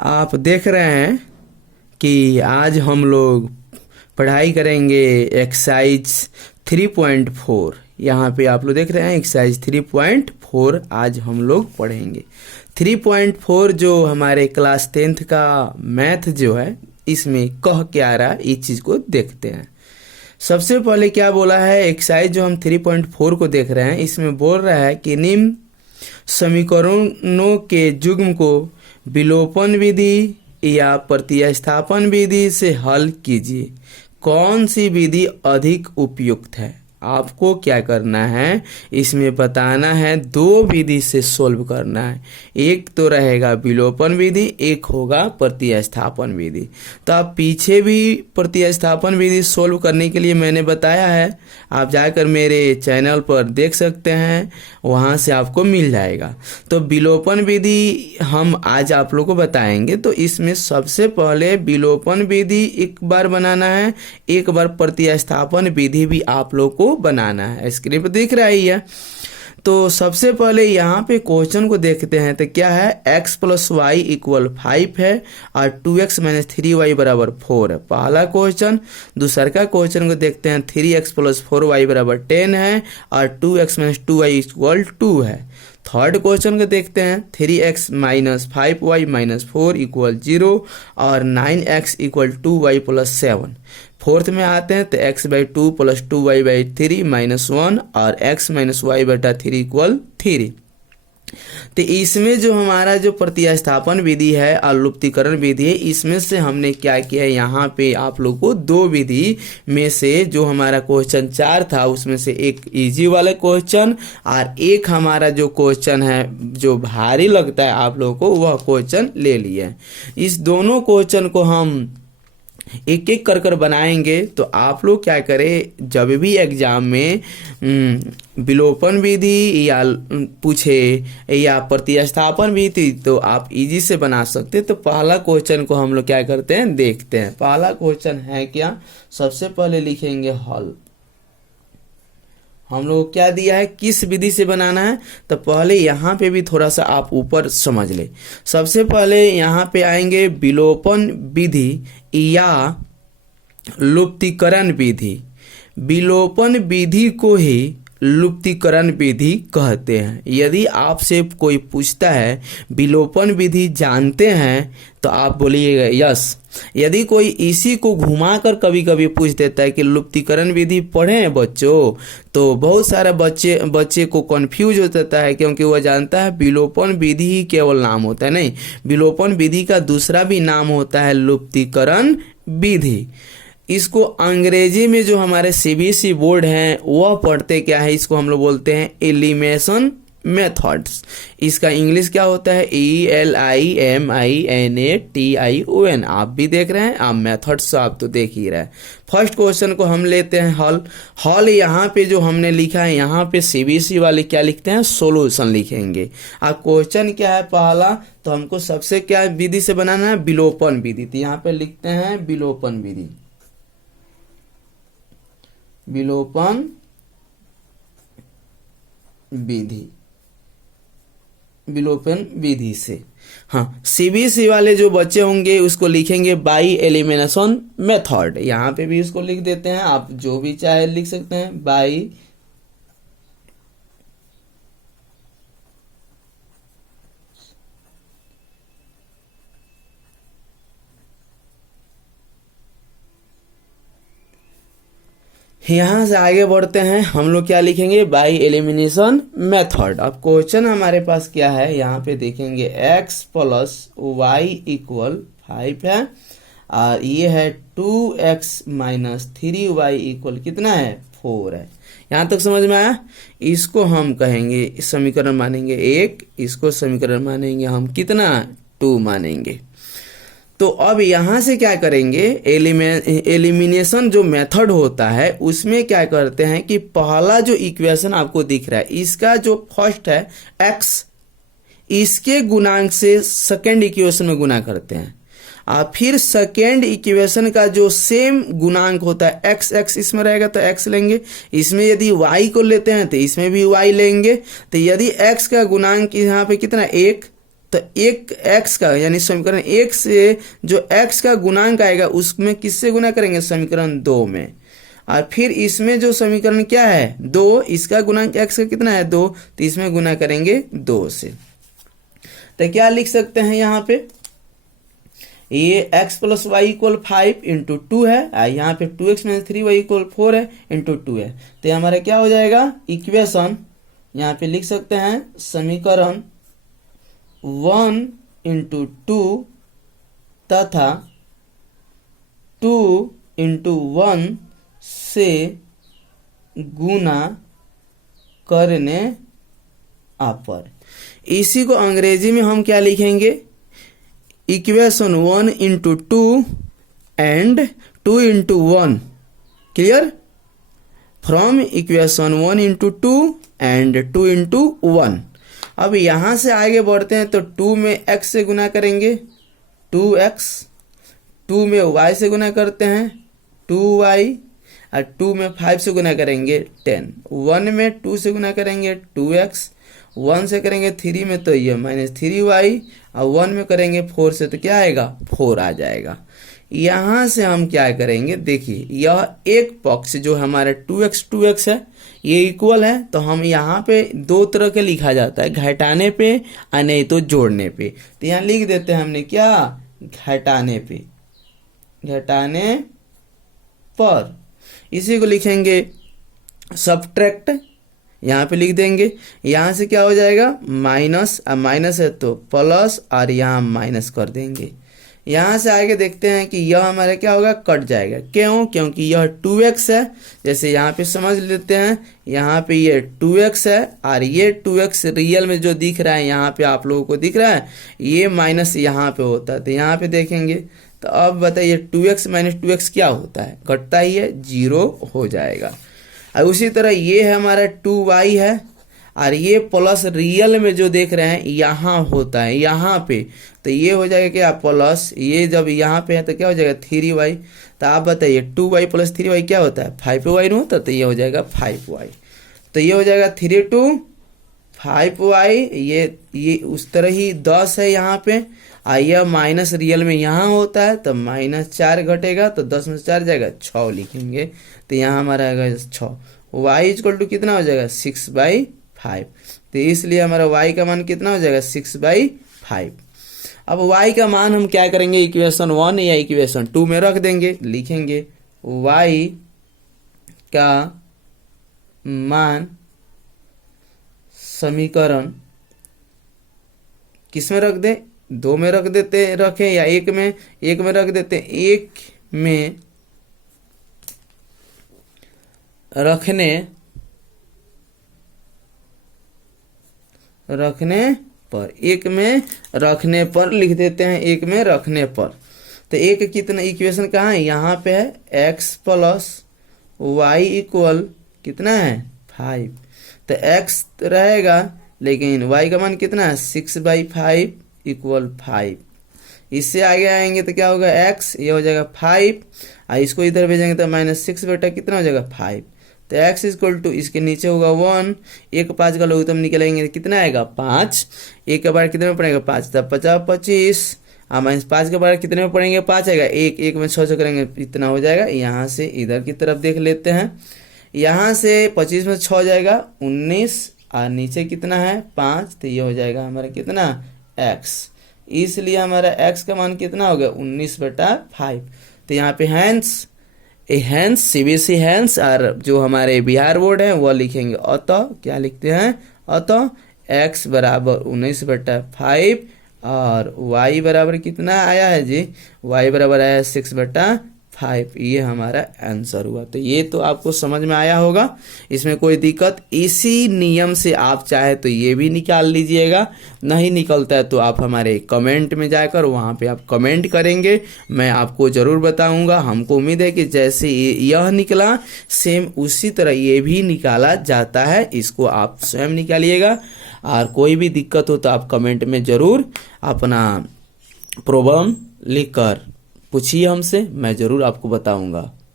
आप देख रहे हैं कि आज हम लोग पढ़ाई करेंगे एक्सरसाइज 3.4। यहाँ पे आप लोग देख रहे हैं एक्सरसाइज 3.4 आज हम लोग पढ़ेंगे। 3.4 जो हमारे क्लास 10th का मैथ जो है इसमें कह क्या आ रहा है इस चीज़ को देखते हैं। सबसे पहले क्या बोला है, एक्सरसाइज जो हम 3.4 को देख रहे हैं इसमें बोल रहा है कि निम्न समीकरणों के युग्म को विलोपन विधि या प्रतिस्थापन विधि से हल कीजिए। कौन सी विधि अधिक उपयुक्त है? आपको क्या करना है, इसमें बताना है। दो विधि से सोल्व करना है, एक तो रहेगा विलोपन विधि, एक होगा प्रतिस्थापन विधि। तो आप पीछे भी प्रतिस्थापन विधि सोल्व करने के लिए मैंने बताया है, आप जाकर मेरे चैनल पर देख सकते हैं, वहाँ से आपको मिल जाएगा। तो विलोपन विधि हम आज आप लोग को बताएंगे। तो इसमें सबसे पहले विलोपन विधि एक बार बनाना है, एक बार प्रतिस्थापन विधि भी आप लोग को बनाना है। स्क्रीन पर दिख रहा है। तो सबसे पहले यहाँ पे क्वेश्चन को देखते हैं। तो क्या है, x + y = 5 है और 2x - 3y = 4 है, पहला क्वेश्चन। दूसरा का क्वेश्चन को देखते हैं, 3x + 4y = 10 है और 2x - 2y = 2 है। थर्ड क्वेश्चन को देखते हैं, 3x - 5y - 4 = 0 और 9x = 2y + 7। फोर्थ में आते हैं तो x/2 + 2y/3 - 1 और x - y/3 = 3। तो इसमें जो हमारा जो प्रतिस्थापन विधि है और लुप्तीकरण विधि है, इसमें से हमने क्या किया है, यहाँ पे आप लोग को दो विधि में से जो हमारा क्वेश्चन 4 था उसमें से एक इजी वाला क्वेश्चन और एक हमारा जो क्वेश्चन है जो भारी लगता है आप लोगों को, वह क्वेश्चन ले लिया। इस दोनों क्वेश्चन को हम एक एक कर कर बनाएंगे। तो आप लोग क्या करें, जब भी एग्जाम में विलोपन विधि या पूछे या प्रतिस्थापन विधि तो आप इजी से बना सकते हैं। तो पहला क्वेश्चन को हम लोग क्या करते हैं, देखते हैं। पहला क्वेश्चन है क्या, सबसे पहले लिखेंगे हल। हम लोग क्या दिया है, किस विधि से बनाना है। तो पहले यहाँ पे भी थोड़ा सा आप ऊपर समझ ले। सबसे पहले यहाँ पे आएंगे विलोपन विधि या लुप्तीकरण विधि। विलोपन विधि को ही लुप्तीकरण विधि कहते हैं। यदि आपसे कोई पूछता है विलोपन विधि जानते हैं तो आप बोलिएगा यस। यदि कोई इसी को घुमाकर कभी कभी पूछ देता है कि लुप्तीकरण विधि पढ़े हैं बच्चों, तो बहुत सारे बच्चे को कंफ्यूज हो जाता है, क्योंकि वह जानता है विलोपन विधि ही केवल नाम होता है। नहीं, विलोपन विधि का दूसरा भी नाम होता है लुप्तीकरण विधि। इसको अंग्रेजी में जो हमारे सीबीएसई बोर्ड हैं वह पढ़ते क्या है, इसको हम लोग बोलते हैं एलिमिनेशन मेथड्स। इसका इंग्लिश क्या होता है, ELIMINATION। आप भी देख रहे हैं, आप मेथड्स आप तो देख ही रहे हैं। फर्स्ट क्वेश्चन को हम लेते हैं हल। हल यहाँ पे जो हमने लिखा है, यहाँ पे सीबीएसई वाले क्या लिखते हैं, सोल्यूशन लिखेंगे। अब क्वेश्चन क्या है पहला, तो हमको सबसे क्या विधि से बनाना है, विलोपन विधि। तो यहाँ पे लिखते हैं विलोपन विधि। विलोपन विधि, विलोपन विधि से। हाँ, सीबीएसई वाले जो बच्चे होंगे उसको लिखेंगे बाई एलिमिनेशन मेथड। यहाँ पे भी उसको लिख देते हैं, आप जो भी चाहे लिख सकते हैं, बाई यहाँ से आगे बढ़ते हैं। हम लोग क्या लिखेंगे, बाई एलिमिनेशन मेथड। अब क्वेश्चन हमारे पास क्या है, यहाँ पे देखेंगे x + y = 5 है और ये है 2x - 3y = कितना है, 4 है। यहाँ तक समझ में आया। इसको हम कहेंगे समीकरण मानेंगे 1, इसको समीकरण मानेंगे हम कितना, 2 मानेंगे। तो अब यहाँ से क्या करेंगे, एलिमिनेशन जो मेथड होता है उसमें क्या करते हैं कि पहला जो इक्वेशन आपको दिख रहा है, इसका जो फर्स्ट है x, इसके गुणांक से सेकेंड इक्वेशन में गुना करते हैं। और फिर सेकेंड इक्वेशन का जो सेम गुणांक होता है x इसमें रहेगा तो x लेंगे, इसमें यदि y को लेते हैं तो इसमें भी y लेंगे। तो यदि x का गुणांक यहाँ पे कितना 1, तो एक x का यानी समीकरण एक से जो x का गुणांक आएगा उसमें किससे गुना करेंगे, समीकरण 2 में। और फिर इसमें जो समीकरण क्या है 2, इसका गुणांक x का कितना है 2, तो इसमें गुना करेंगे 2 से। तो क्या लिख सकते हैं यहाँ पे, ये x plus Y equal 5 into 2 है, यहाँ पे 2x माइनस 3y इक्वल 4 है इंटू 2 है। तो ये हमारा क्या हो जाएगा, इक्वेशन यहाँ पे लिख सकते हैं समीकरण 1 इंटू 2 तथा 2 इंटू 1 से गुना करने पर। इसी को अंग्रेजी में हम क्या लिखेंगे, equation 1 into 2 and 2 into 1, clear, from equation 1 into 2 and 2 into 1। अब यहां से आगे बढ़ते हैं तो 2 में x से गुना करेंगे 2x, 2 में y से गुना करते हैं 2y, और 2 में 5 से गुना करेंगे 10, 1 में 2 से गुना करेंगे 2x, 1 से करेंगे 3 में तो ये माइनस 3y, और 1 में करेंगे 4 से तो क्या आएगा 4 आ जाएगा। यहां से हम क्या करेंगे, देखिए यह एक पक्ष जो हमारा 2x है ये इक्वल है, तो हम यहाँ पे दो तरह के लिखा जाता है, घटाने पे और नहीं तो जोड़ने पे। तो यहाँ लिख देते हैं हमने क्या, घटाने पे, घटाने पर। इसी को लिखेंगे सब्ट्रैक्ट, यहाँ पे लिख देंगे, यहाँ से क्या हो जाएगा माइनस, अब माइनस है तो प्लस, और यहाँ माइनस कर देंगे। यहाँ से आगे देखते हैं कि यह हमारा क्या होगा, कट जाएगा। क्यों, क्योंकि यह 2x है, जैसे यहाँ पे समझ लेते हैं, यहाँ पे ये 2x है और ये 2x रियल में जो दिख रहा है यहाँ पे आप लोगों को दिख रहा है, ये माइनस यहाँ पे होता है। तो यहाँ पे देखेंगे तो अब बताइए 2x माइनस 2x क्या होता है, घटता ही है, 0 हो जाएगा। और उसी तरह ये है हमारा 2y है, और ये प्लस रियल में जो देख रहे हैं यहाँ होता है यहाँ पे, तो ये हो जाएगा क्या प्लस, ये जब यहाँ पे है तो क्या हो जाएगा 3y। तो आप बताइए 2y प्लस 3y क्या होता है 5y नहीं होता, तो ये हो जाएगा 5y। तो ये हो जाएगा 3 2 5y, ये उस तरह ही 10 है यहाँ पे, यह माइनस रियल में यहाँ होता है तो माइनस 4 घटेगा, तो 10 में 4 जाएगा 6 लिखेंगे, तो यहाँ हमारा आएगा 6। y इक्वल टू कितना हो जाएगा 6/5, तो इसलिए हमारा y का मान कितना हो जाएगा 6/5। अब y का मान हम क्या करेंगे, इक्वेशन 1 या इक्वेशन 2 में रख देंगे, लिखेंगे y का मान समीकरण किस में रख दें, 2 में रख देते रखें या 1 में रख देते हैं। 1 में रखने पर, 1 में रखने पर लिख देते हैं, 1 में रखने पर। तो एक कितना इक्वेशन कहाँ है, यहाँ पे है x प्लस वाई इक्वल कितना है 5, तो x रहेगा लेकिन y का मान कितना है 6/5 इक्वल 5। इससे आगे आएंगे तो क्या होगा x, ये हो जाएगा 5, और इसको इधर भेजेंगे तो -6 बेटा कितना हो जाएगा 5। तो x इक्वल टू इसके नीचे होगा 1, 1 5 का लघुत्तम निकलेंगे कितना आएगा 5, 1 के बार कितने में पड़ेगा 5, तब 50 25, -5 के बार कितने में पड़ेंगे 5 आएगा, 1 में 6 करेंगे इतना हो जाएगा। यहाँ से इधर की तरफ देख लेते हैं, यहाँ से 25 में 6 जाएगा 19, और नीचे कितना है 5, तो ये हो जाएगा हमारा कितना x, इसलिए हमारा x का मान कितना हो गया 19/5। तो यहाँ पे हैंस सीबीएसई हैंस, और जो हमारे बिहार बोर्ड है वो लिखेंगे अतः, क्या लिखते हैं अतः x बराबर 19/5 और y बराबर कितना आया है जी, y बराबर आया है 6/5। ये हमारा आंसर हुआ। तो ये तो आपको समझ में आया होगा, इसमें कोई दिक्कत, इसी नियम से आप चाहे तो ये भी निकाल लीजिएगा, नहीं निकलता है तो आप हमारे कमेंट में जाकर वहाँ पे आप कमेंट करेंगे, मैं आपको ज़रूर बताऊंगा। हमको उम्मीद है कि जैसे यह निकला सेम उसी तरह ये भी निकाला जाता है, इसको आप स्वयं निकालिएगा। और कोई भी दिक्कत हो तो आप कमेंट में ज़रूर अपना प्रॉब्लम लिख कर पूछिए हमसे, मैं ज़रूर आपको बताऊंगा।